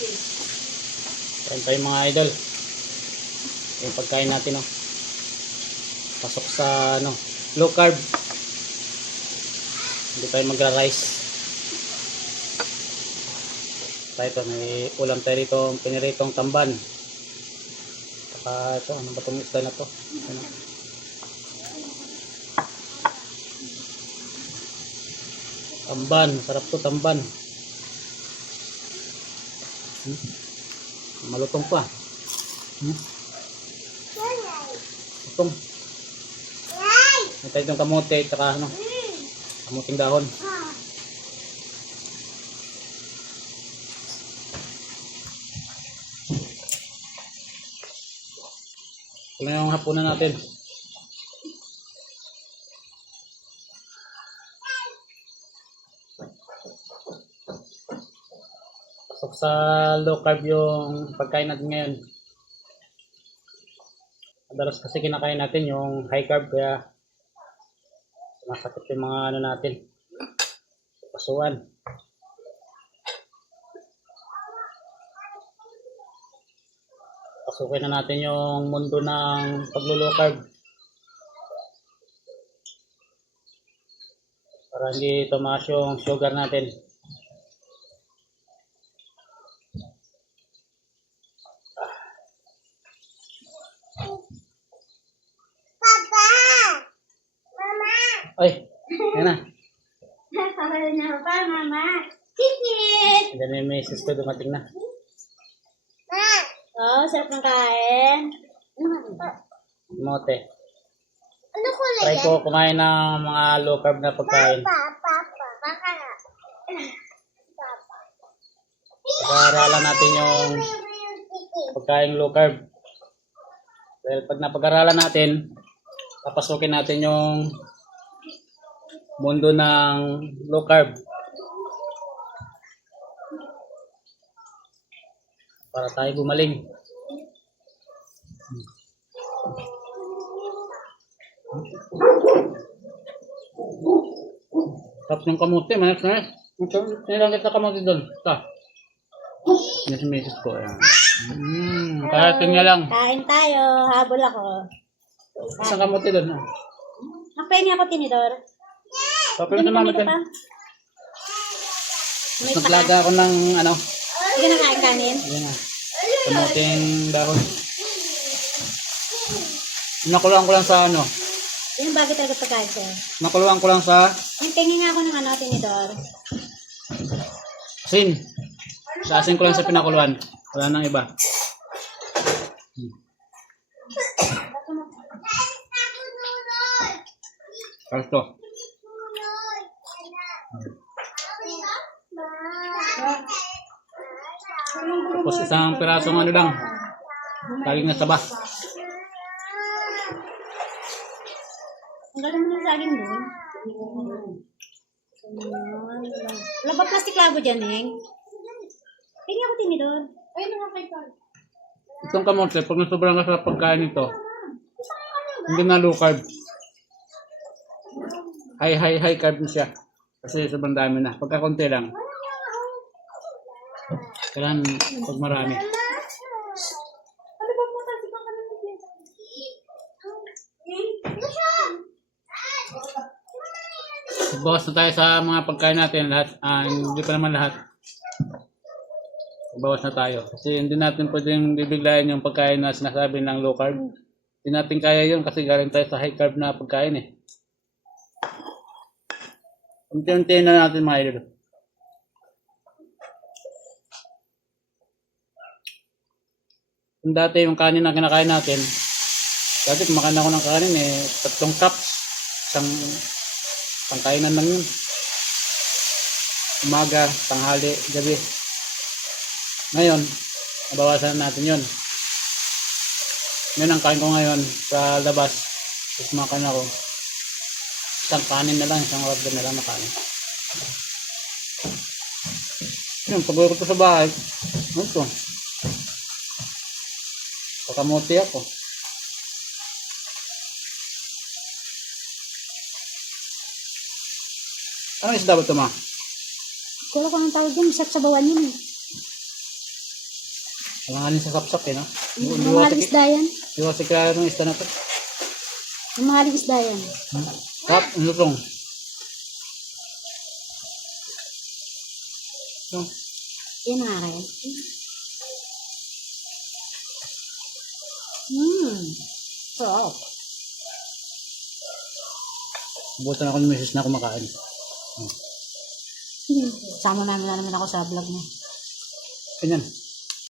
Kain tayo mga idol. Yung pagkain natin, oh. Pasok sa low carb. Hindi tayo magra-rice. Ito, may ulam tayo dito, piniritong tamban. Saka ito, ano ba itong isda na to? Tamban, sarap to tamban. Malutong pa. Lutong. May tayo itong kamote, saka kamuting dahon. Ito na yung hapunan natin. Pasok sa low carb yung pagkain natin ngayon. Madalas kasi kinakain natin yung high carb, kaya masakit yung mga natin. Pasuan. Pasukin na natin yung mundo ng paglo-low carb. Para hindi tumaas yung sugar natin. Papa! Mama! Ay, yan na. Papa na pa, Mama. Kikit! Yan na yung misis ko, dumating na. Ma! Oh, sarap ng kain. Mote. Ano kulay Try yan? ko kumain ng mga low carb na pagkain. Papa. Baka. Pag-aaralan natin yung pagkain low carb. Dahil pag napag-aralan natin, papasukin natin yung mundo ng low carb. Para tayo gumaling. Tapos yung kamote, manas. Nilangit na kamote doon. Ito. Yan si misis ko. Ayan. Karating niya lang. Kain tayo. Habol ako. Isang kamote doon. Nagpahingi ako, tinidor. Papel na mami kan. Naglaga ako ng Hindi ka nakain kanin? Ayan na. Kamuting dahon. Nakuluan ko lang sa Yung bagay talaga pagkain sa'yo. Nakuluan ko lang sa Yung tingin nga ako ng tinidor. asin. Sa asin ko lang sa pinakuluan. Wala nang iba. Ito. Tapos isang pirasong lang. Galing na saba. Ang ganda mo ng saging doon. Wala ba plastic labo dyan, Heng? Tingin ako tinidor. Ay, nakakaitan. Itong kamote, pag nasobrang ka sa pagkain ito, hindi na low carb. High carb na siya. Kasi sobrang dami na. Pagka konti lang. Kailangan pag marami. Bawas na tayo sa mga pagkain natin. Lahat, hindi pa naman lahat. Bawas na tayo. Kasi hindi natin pwedeng bibiglayan yung pagkain na sinasabi ng low carb. Hindi natin kaya yun kasi galing tayo sa high carb na pagkain eh. Unti-unti na natin mga idol. Kung dati yung kanin na kinakain natin, dati kumakain ako ng kanin 3 cups. Isang pangkainan lang yun. Umaga, tanghali, gabi. Ngayon, nabawasan natin yun. Ngayon ang kain ko ngayon sa labas. Tapos makain ako. Isang kanin na lang, isang order na lang na kanin. Yun, pag-uwi ko sa bahay, ito. Kakamote ako. Ano isda ba ito, ma? Kala ko ang tawag yun, sa sabawan yun eh. Alanganin sa sapsap eh, no? Mamahaling isda yan. Iwas si kaya ng isda na to. Mamahaling isda yan. Tap, ang lutong. No? Yan nga rin. Sarap. Butan ako ng misis na kumakain. Sama namin na naman ako sa vlog mo. Ganyan.